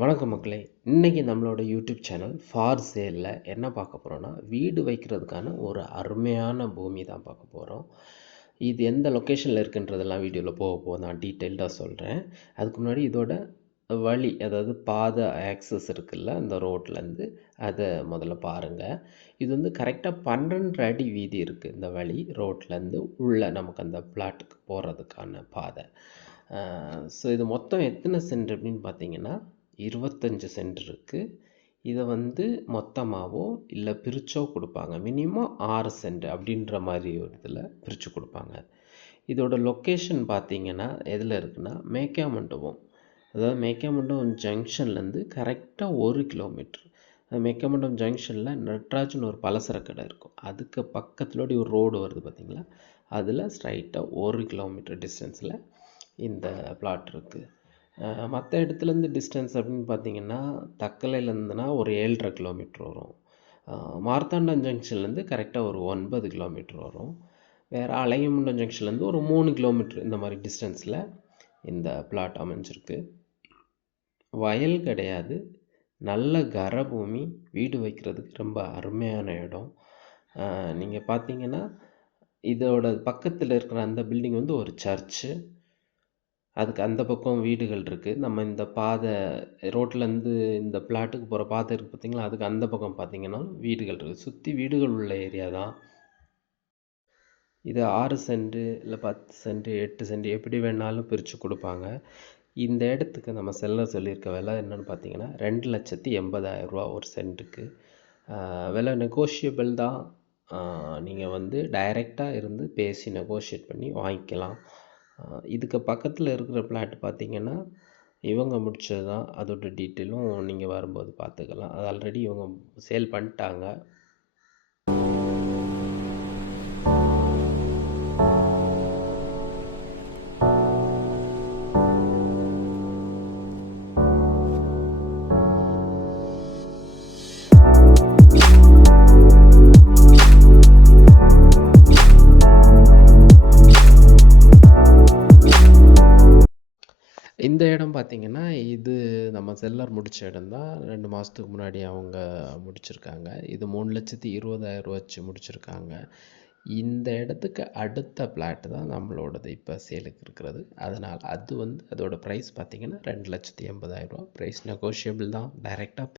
வணக்கம் மக்களே. இன்னைக்கு நம்மளோட யூடியூப் சேனல் ஃபார் சேலில் என்ன பார்க்க போகிறோன்னா, வீடு வைக்கிறதுக்கான ஒரு அருமையான பூமி தான் பார்க்க போகிறோம். இது எந்த லொக்கேஷனில் இருக்குன்றதெல்லாம் வீடியோவில் போக நான் டீட்டெயில்டாக சொல்கிறேன். அதுக்கு முன்னாடி இதோட வழி, அதாவது பாதை ஆக்சஸ் இருக்குல்ல, அந்த ரோட்லேருந்து அதை முதல்ல பாருங்கள். இது வந்து கரெக்டாக 12 அடி வீதி இருக்குது. இந்த வழி ரோட்லேருந்து உள்ள நமக்கு அந்த பிளாட்டுக்கு போகிறதுக்கான பாதை. ஸோ இது மொத்தம் எத்தனை சென்ட் அப்படின்னு பார்த்தீங்கன்னா 25 சென்ட் இருக்குது. இதை வந்து மொத்தமாகவோ இல்லை பிரிச்சோ கொடுப்பாங்க. மினிமம் 6 சென்ட் அப்படின்ற மாதிரி ஒரு இதில் பிரித்து கொடுப்பாங்க. இதோட லொக்கேஷன் பார்த்தீங்கன்னா எதில் இருக்குன்னா மேக்காமண்டபம். அதாவது மேக்காமண்டபம் ஜங்ஷன்லேருந்து கரெக்டாக 1 கிலோமீட்டர். மேக்காமண்டபம் ஜங்ஷனில் நட்ராஜ்னு ஒரு பலசரக்கு கடை இருக்கும். அதுக்கு பக்கத்துலோடி ஒரு ரோடு வருது பார்த்தீங்களா, அதில் ஸ்ட்ரைட்டாக 1 கிலோமீட்டர் டிஸ்டன்ஸில் இந்த பிளாட் இருக்குது. மற்ற இடத்துலேருந்து டிஸ்டன்ஸ் அப்படின்னு பார்த்தீங்கன்னா தக்கலையிலேருந்துனா ஒரு 7.5 கிலோமீட்டர் வரும். மார்த்தாண்டம் ஜங்ஷன்லேருந்து கரெக்டாக ஒரு 9 கிலோமீட்டர் வரும். வேறு அலையமுண்டம் ஜங்ஷன்லேருந்து ஒரு 3 கிலோமீட்டர் இந்த மாதிரி டிஸ்டன்ஸில் இந்த பிளாட் அமைஞ்சிருக்கு. வயல் கிடையாது, நல்ல கரபூமி, வீடு வைக்கிறதுக்கு ரொம்ப அருமையான இடம். நீங்கள் பார்த்தீங்கன்னா இதோட பக்கத்தில் இருக்கிற அந்த பில்டிங் வந்து ஒரு சர்ச்சு. அதுக்கு அந்த பக்கம் வீடுகள் இருக்குது. நம்ம இந்த பாதை ரோட்லேருந்து இந்த பிளாட்டுக்கு போகிற பாதை இருக்குது பார்த்தீங்களா, அதுக்கு அந்த பக்கம் பார்த்தீங்கன்னா வீடுகள் இருக்குது. சுற்றி வீடுகள் உள்ள ஏரியா தான் இது. 6 சென்ட் இல்லை 10 சென்ட் 8 சென்ட் எப்படி வேணாலும் பிரித்து கொடுப்பாங்க. இந்த இடத்துக்கு நம்ம செல்ல சொல்லியிருக்க விலை என்னென்னு பார்த்தீங்கன்னா 2,80,000 ரூபா ஒரு சென்ட்டுக்கு. விலை நெகோஷியபிள் தான். நீங்கள் வந்து டைரெக்டாக இருந்து பேசி நெகோஷியேட் பண்ணி வாங்கிக்கலாம். இதுக்கு பக்கத்தில் இருக்கிற பிளாட் பார்த்தீங்கன்னா இவங்க முடித்தது தான். அதோட டீட்டெயிலும் நீங்கள் வரும்போது பார்த்துக்கலாம். அது ஆல்ரெடி இவங்க சேல் பண்ணிட்டாங்க. இந்த இடம் பார்த்திங்கன்னா இது நம்ம செல்லர் முடித்த இடம் தான். 2 மாதத்துக்கு முன்னாடி அவங்க முடிச்சிருக்காங்க. இது 3,20,000 வச்சு முடிச்சிருக்காங்க. இந்த இடத்துக்கு அடுத்த பிளாட் தான் நம்மளோடது இப்போ சேலுக்கு இருக்கிறது. அதனால் அது வந்து அதோட ப்ரைஸ் பார்த்திங்கன்னா 2,80,000 ரூபா. ப்ரைஸ் நெகோஷியபிள் தான். டைரெக்டாக